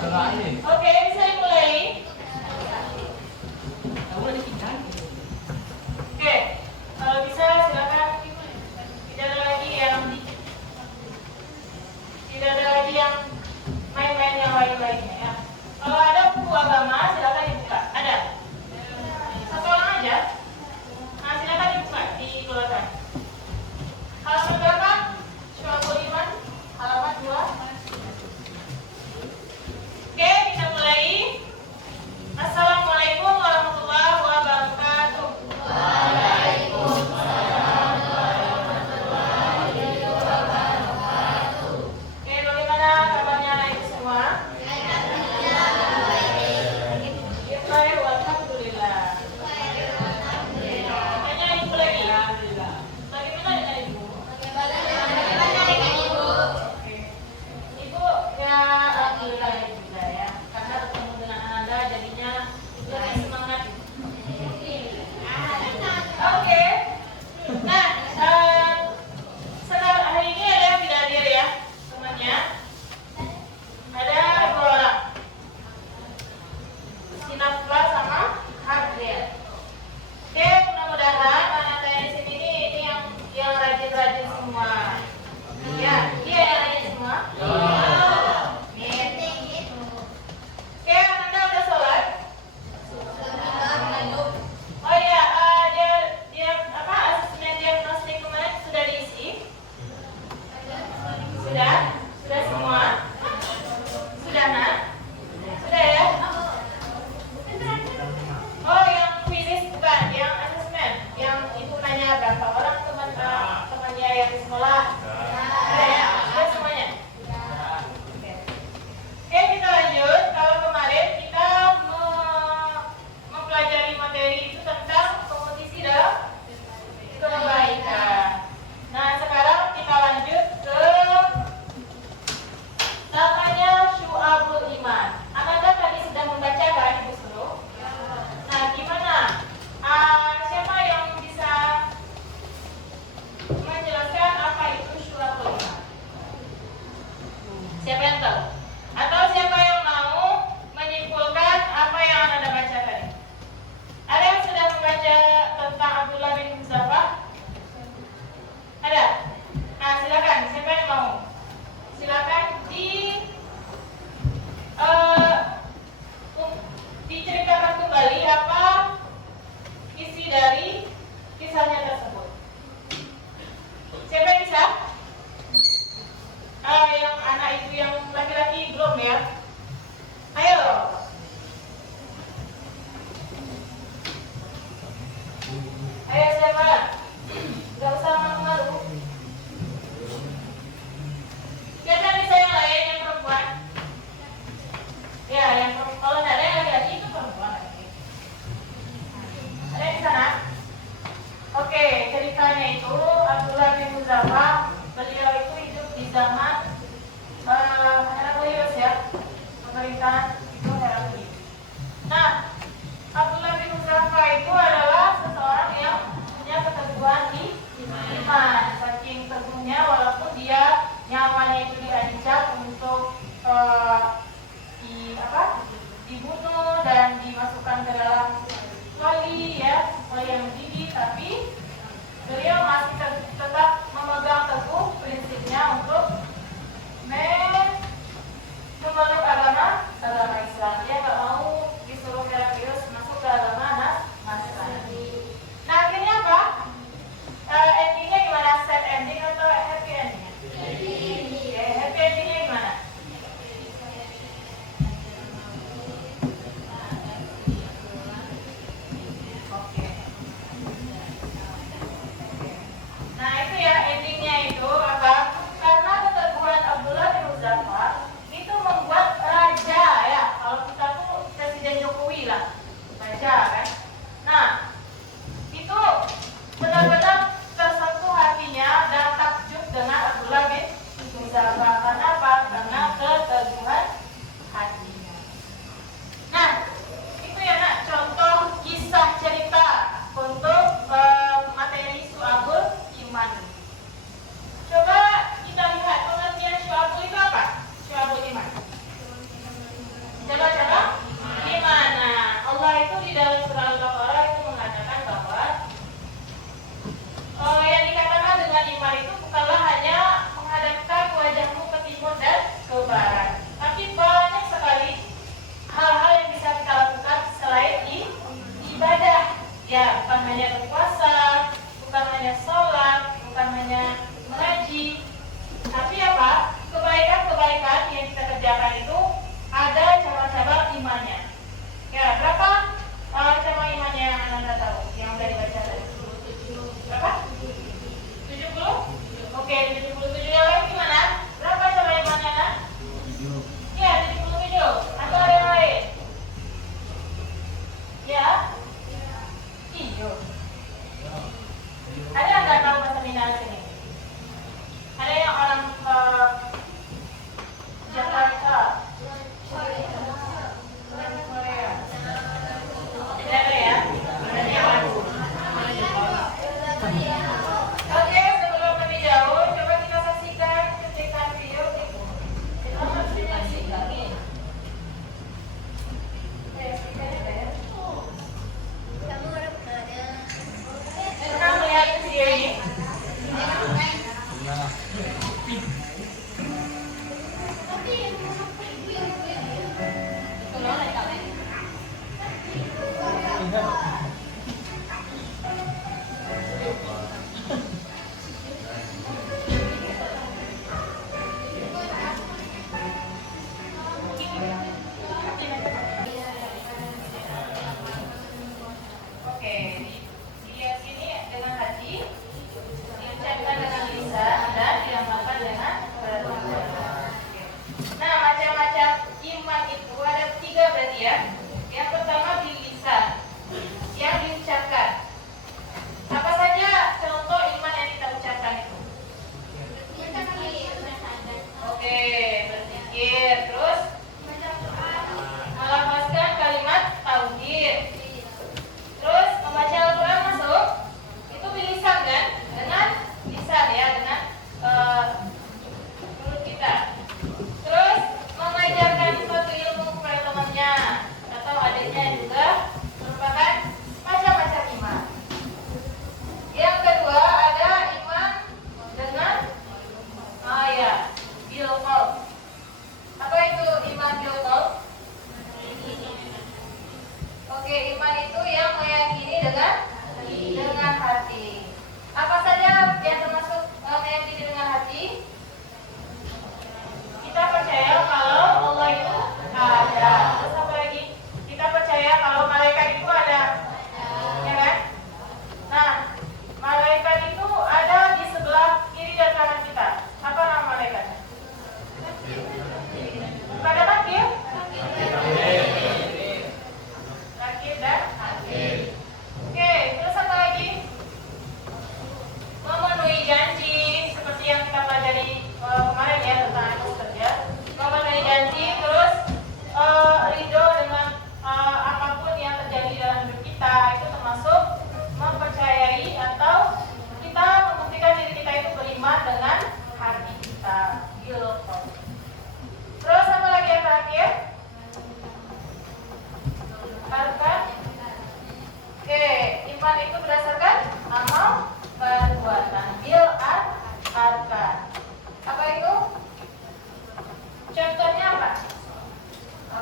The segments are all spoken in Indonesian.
Oke, bisa dimulai. Oke, kalau bisa silakan. Tidak ada lagi yang main-main yang lain-lainnya ya. Kalau ada buku agama silakan dibuka. Ada? Satu orang aja. Nah, silakan dibuka, dikeluarkan. Halaman berapa? Syu'abul Iman, halaman 2. Oke, kita mulai. Assalamualaikum warahmatullahi wabarakatuh. Waalaikumsalam warahmatullahi wabarakatuh. Oke, bagaimana kabarnya ibu semua? Baik, alhamdulillah. Tanya ibu lagi. Bagaimana dengan ibu? Oke. Ibu ya alhamdulillah juga ya. Karena ketemu dengan Anda jadinya lebih semangat. Oke. Nah, sekarang hari ini ada yang tidak hadir ya temannya. Ada 2 orang. Sinafla sama Adrian. Oke, mudah-mudahan anak-anak di sini ini yang rajin-rajin semua. Ya, iya yang rajin semua. Oke, Anda udah sholat? Oh iya, dia apa asesmen diagnostik kemarin sudah diisi? Sudah? Sudah semua? Sudah nak? Sudah ya? Oh, yang quiz bukan, yang asesmen, yang ibu nanya berapa orang temannya yang di sekolah? Sudah ya? Sudah semuanya? Oke. Oke, kita lanjut. Kalau kemarin kita mempelajari materi itu tentang kompetisi dan kebaikan. Nah, sekarang kita lanjut ke namanya Syu'abul Iman. Anda tadi sudah membacakan ibu suruh. Nah, gimana? Siapa yang bisa menjelaskan apa itu Syu'abul Iman? Siapa yang tahu? Atau siapa yang mau menyimpulkan apa yang Anda baca tadi? Ada yang sudah membaca tentang Abdullah bin Hudzafah? Ada? Nah, silakan. Siapa yang mau? Silakan diceritakan kembali apa isi dari kisahnya tersebut. Siapa yang bisa? Yang anak itu yang laki-laki belum ya? Ayo. Ayo siapa? Gak usah malu-malu. Siapa bisa yang lain yang perempuan? Ya, yang perempuan. Kalau tidak ada yang laki-laki itu perempuan. Ada yang di sana? Oke, ceritanya itu Abdullah bin Hudzafah. Beliau itu hidup di zaman Heraklius ya, pemerintahan itu Heraklius. Nah, Abdullah bin Hudzafah itu adalah seseorang yang punya keteguhan di iman. Saking teguhnya, walaupun dia nyawanya itu diancam untuk dibunuh dan dimasukkan ke dalam wali ya, wali yang mendidih, tapi beliau masih tetap memegang teguh prinsipnya untuk memeluk agama Islam.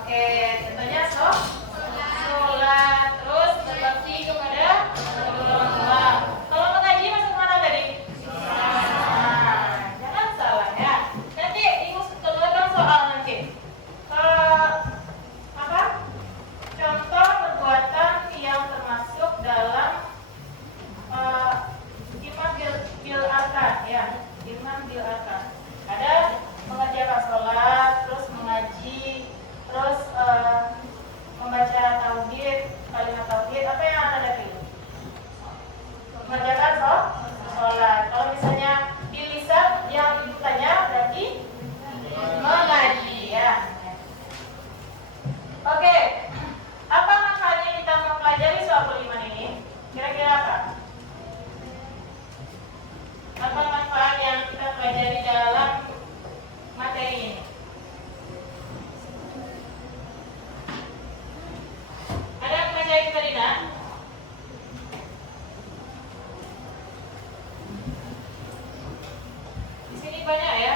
Oke, contohnya sholat, terus berbakti kepada orang tua. Kalau mengaji masuk mana tadi? Nah, jangan salah ya. Nanti ibu keluarkan soal nanti. Apa? Contoh perbuatan yang termasuk dalam iman bil arkan ya, iman bil arkan. Ada mengerjakan sholat, terus mengaji, terus membaca tauhid, kalimat tauhid. Apa yang Anda pilih? Mengerjakan sholat. Kalau misalnya di lisan yang ibu tanya berarti mengaji ya. Oke, apa manfaatnya kita mempelajari soal beriman ini? Kira-kira apa? Apa manfaat yang kita pelajari dalam materi ini? Ada yang baca itu tadi, nak? Di sini banyak ya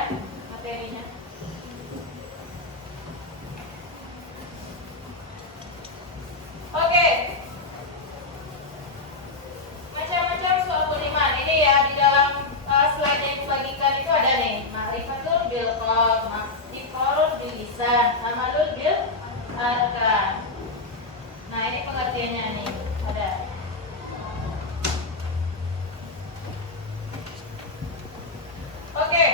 materinya. Oke. Macam-macam soal beriman ini ya di dalam slide yang dibagikan itu ada nih. Ma'rifatul bil qalb, iqrarul bil lisan, amalul bil arkan. Nah, ini pengertiannya nih. Ada. Oke.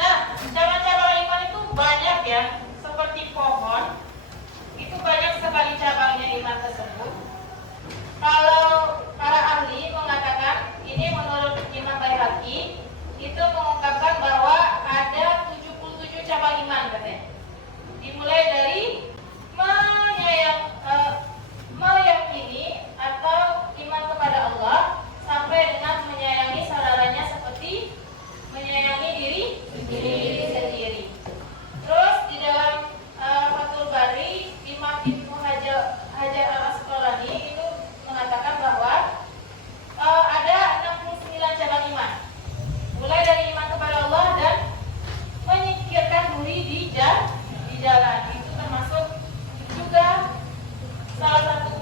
Nah, cabang-cabang iman itu banyak ya, seperti pohon. Itu banyak sekali cabangnya iman tersebut. Kalau para ahli mengatakan, ini menurut Imam Baihaqi, itu mengungkapkan bahwa ada 77 cabang iman katanya. Dimulai dari meyakini atau iman kepada Allah sampai dengan menyayangi saudaranya seperti menyayangi diri sendiri. Terus di dalam Fathul Bari, Imam Ibnu Hajar al-Asqalani itu mengatakan bahwa ada 69 cabang iman. Mulai dari iman kepada Allah dan menyingkirkan duri di jalan. Itu termasuk juga salah satu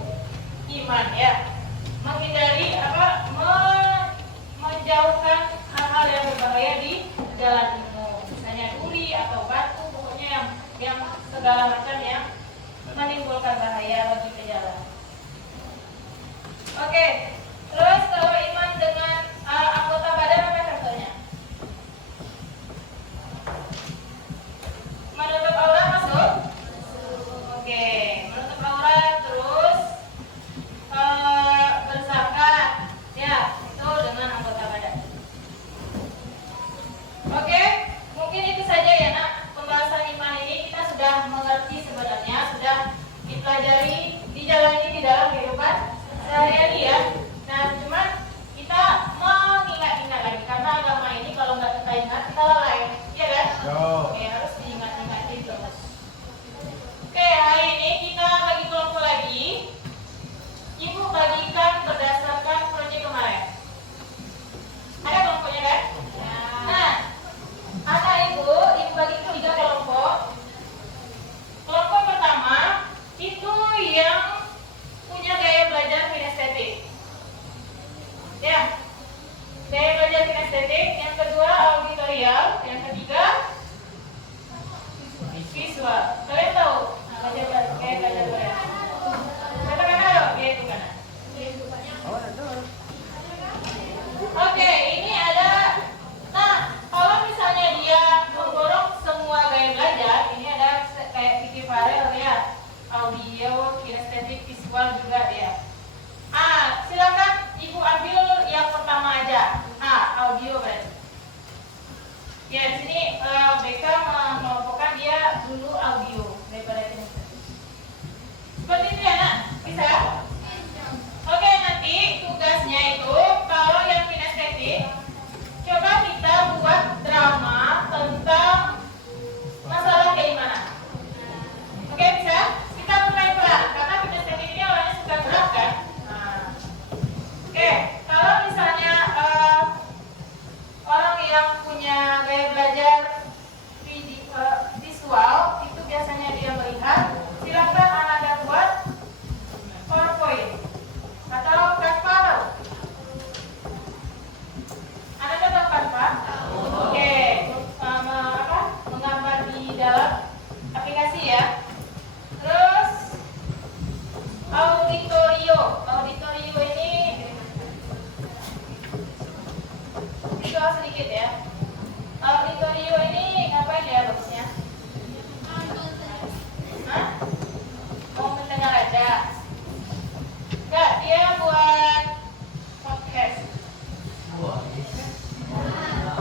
iman ya. Menghindari menjauhkan hal-hal yang berbahaya di jalan itu. Misalnya duri atau batu, pokoknya yang segala macam yang menimbulkan bahaya bagi pejalan. Oke, terus kalau iman dengan anggota badan apa contohnya? Menutup aurat masuk? Oke, menutup aurat, terus berzakat, ya itu dengan anggota badan. Oke, mungkin itu saja ya nak pembahasan iman ini. Kita sudah mengerti sebenarnya, sudah dipelajari, dijalani di dalam kehidupan sehari-hari ya. Nah, cuman kita mengingat-ingat lagi karena agama ini kalau nggak kita ingat kita lalai, ya kan? Oke, harus diingat-ingat gitu. Oke, hari ini kita bagi kelompok lagi. Ibu bagikan berdasarkan proyek kemarin. Ada kelompoknya kan? Ya. Nah, anak ibu bagi 3 kelompok. Kelompok pertama itu yang punya gaya belajar kinestetik. Ya, gaya belajar kinestetik. Yang kedua auditorial. Yang ketiga visual. Kalian tahu gaya belajar Korea? Katakan ayo, gaya itu kan? Oke, ini ada. Nah, kalau misalnya dia menggorong semua gaya belajar, ini ada kayak Vicky Farrell ya, audio, kinestetik, visual juga dia. Silakan ibu ambil yang pertama aja. Audio berarti. Ya, di sini BK mengelompokkan dia dulu audio daripada kinestetik. Seperti itu ya nak? Bisa? Oke, nanti tugasnya itu kalau yang kinestetik, coba kita buat drama tentang masalah keimanan. Oke, bisa? Kita mulai pelan karena kinestetik ini orangnya suka gerak kan? Oke, kalau misalnya orang yang punya gaya belajar ya. Terus auditorio ini visual sedikit ya. Auditorio ini ngapain ya bagusnya? Hah? Mau mendengar aja? Enggak, dia buat podcast.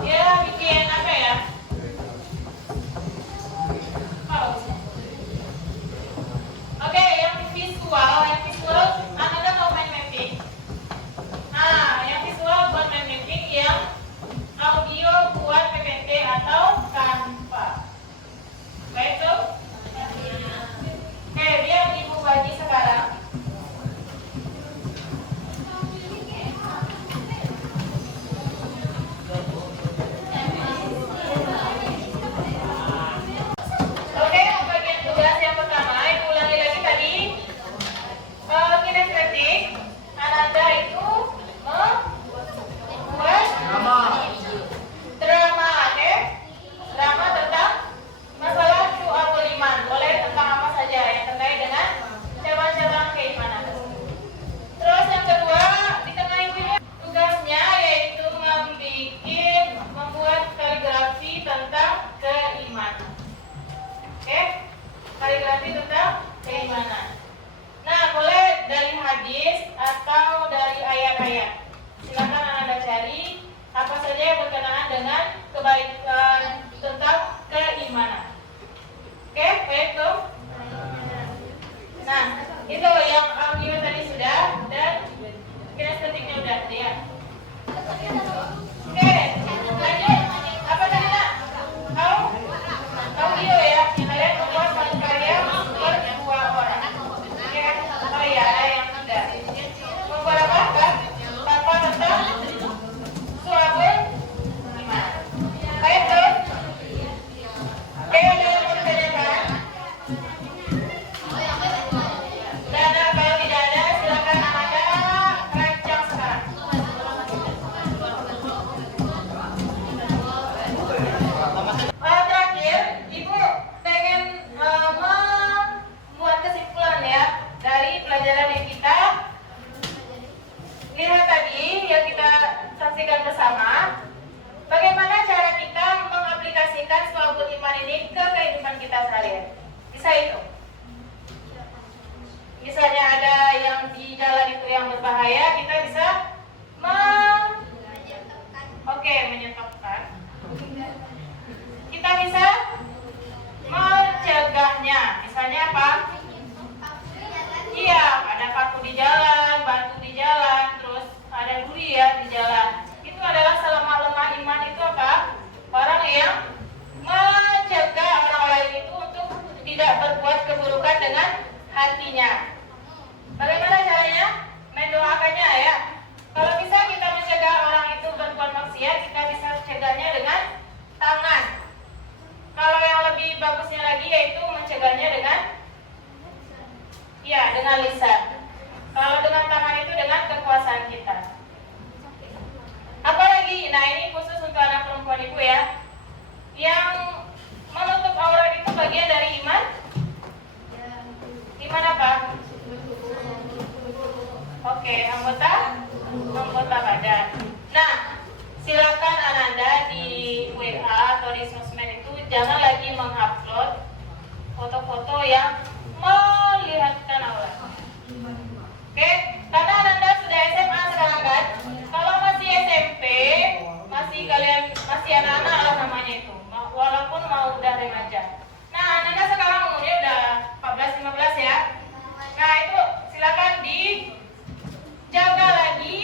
Dia bikin apa ya? Oke, yang visual, Anda mau main mapping. Nah, yang visual buat main mapping, yang audio buat PPT atau Canva. Baik tuh? Oke, biar Ibu bagi sekarang. Oke, bagian tugas yang pertama, Ibu ulangi lagi tadi. Kinestetik, Ananda itu membuat drama, oke? Drama tentang masalah syu'abul iman. Boleh tentang apa saja yang terkait dengan cabang-cabang keimanan. Terus yang kedua, di tengah ini tugasnya yaitu membuat kaligrafi tentang keimanan. Oke? Kaligrafi tentang keimanan. Nah, boleh dari hadis atau dari ayat-ayat. Silakan Anda cari apa saja yang berkenaan dengan kebaikan tentang keimanan. Oke, baik tuh. Nah, itu yang audio tadi sudah dan kinestetiknya udah ya. Oke, lanjut. Apa tadi nak? Audio ya. Kalian membuat karya berdua orang. Oke, oh iya ada yang tidak. Membuat apa kan? Tanpa tentang suabul iman. Baik tuh. Oke, ada yang mau ditanyakan? Dan kalau tidak ada, silakan Anda rancang sekarang. Terakhir, Ibu pengen membuat kesimpulan ya dari pelajaran yang kita lihat tadi, yang kita saksikan bersama. Bagaimana cara kita mengaplikasikan suabul iman ini ke kehidupan kita sehari-hari? Bisa itu? Misalnya ada yang di jalan itu yang berbahaya, kita bisa menyetopkan. Kita bisa mencegahnya. Misalnya apa? Iya, ada paku di jalan, batu di jalan, terus ada duri ya di jalan. Itu adalah selama lemah iman itu apa? Orang yang mencegah orang lain itu untuk tidak berbuat keburukan dengan hatinya. Bagaimana caranya? Mendoakannya ya. Kalau bisa kita mencegah orang itu berbuat maksiat, kita bisa cegahnya dengan tangan. Kalau yang lebih bagusnya lagi yaitu mencegahnya dengan lisan. Kalau dengan tangan itu dengan kekuasaan kita. Apalagi, nah ini khusus untuk anak perempuan Ibu ya. Yang menutup aurat itu bagian dari iman. Iman apa? Oke, anggota badan. Nah, silakan Ananda di WA atau di sosmed itu jangan lagi mengupload foto-foto yang melihatkan aurat. Oke, karena Ananda sudah SMA sekarang kan? Kalau masih SMP, masih anak-anak lah namanya itu. Walaupun mau udah remaja. Nah, Ananda sekarang umurnya udah 14-15 ya. Nah, itu silakan dijaga lagi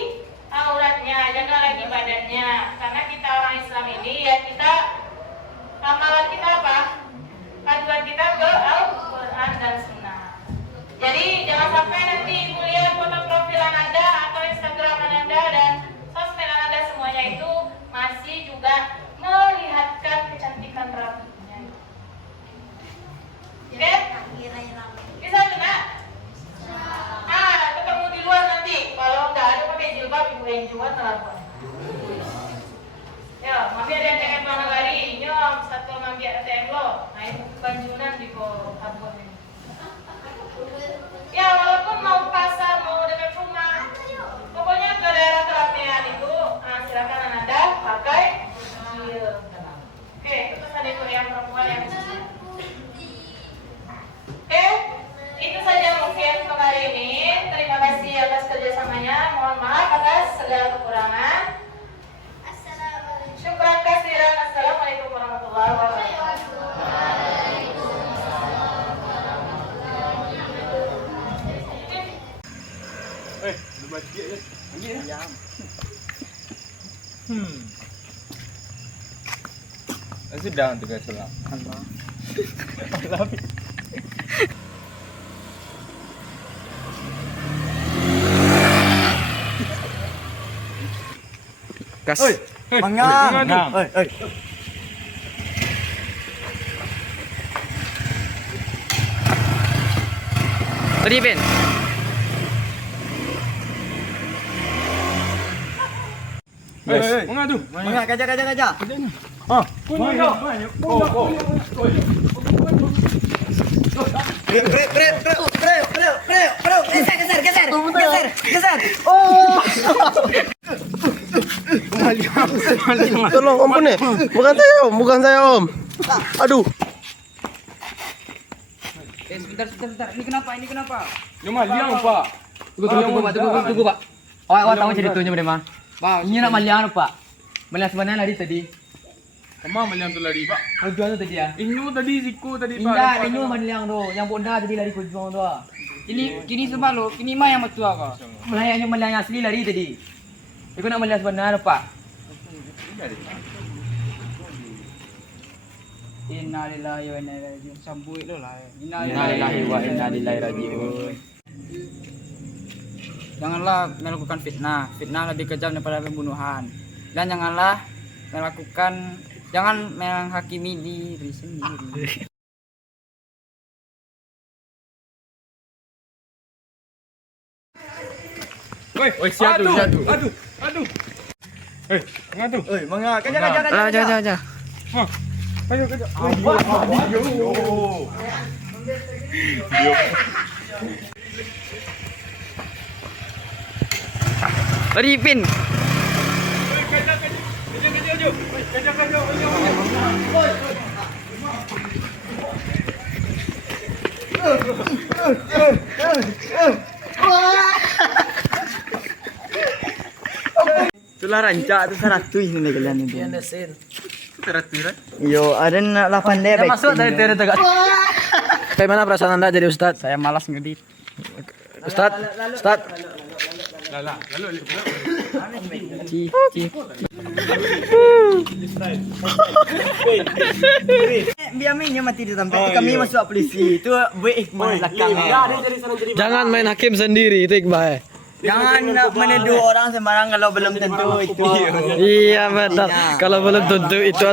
auratnya, jaga lagi badannya. Karena kita orang Islam ini ya, amalan kita apa? Aduan kita ke Al-Quran dan Sunnah. Jadi jangan sampai nanti Ibu lihat foto profil Ananda atau Instagram Ananda dan sosmed Ananda semuanya itu masih juga melihatkan kecantikan rambutnya. Oke? Sudah untuk selang. Gas. Mangang. Oi. Tadi Ben. Mengadu. Mangang kaja. Bro. Geser. Tolong om pun bukan saya om. Aduh. Sebentar. Ini kenapa? Cuma liang Pak. Tunggu Pak. Awak tahu ceritanya bagaimana? Pak, ini nak malian Pak. Malian sebenarnya lari tadi. Kemana maliang tu lari Pak? Tujuan tu tadi ya. Inyu tadi siku tadi Pak. Indah, ini malian tu. Yang bonda tadi lari tujuan tu. Kini sebab lo. Kini mah yang matua kau. Malian yang asli lari tadi. Ikut nak malian sebenarnya Pak. Innalillahi wa inna ilaihi raji'un. Sambui lo lah. Innalillahi wa inna ilaihi raji'un. Janganlah melakukan fitnah. Fitnah lebih kejam daripada pembunuhan. Dan jangan menghakimi diri sendiri. Oi, siap tu. Aduh. Mengadu. Oi, mangang kaja. Ayo. Tadi Pin. Itulah rancak tu 100 ini kalian itu. Yo, ada nak 8 deh. Masuk dari tegak. Bagaimana perasaan Anda jadi Ustadz? Saya malas ngedit. Ustadz. Lalu. Ci. Biar mainnya mati di tempat. Kami masuk polisi. Itu hikmah belakang. Jangan main hakim sendiri itu Iqbal. Jangan nak menuduh orang sembarang kalau belum tentu itu. Iya betul. Kalau belum tentu itu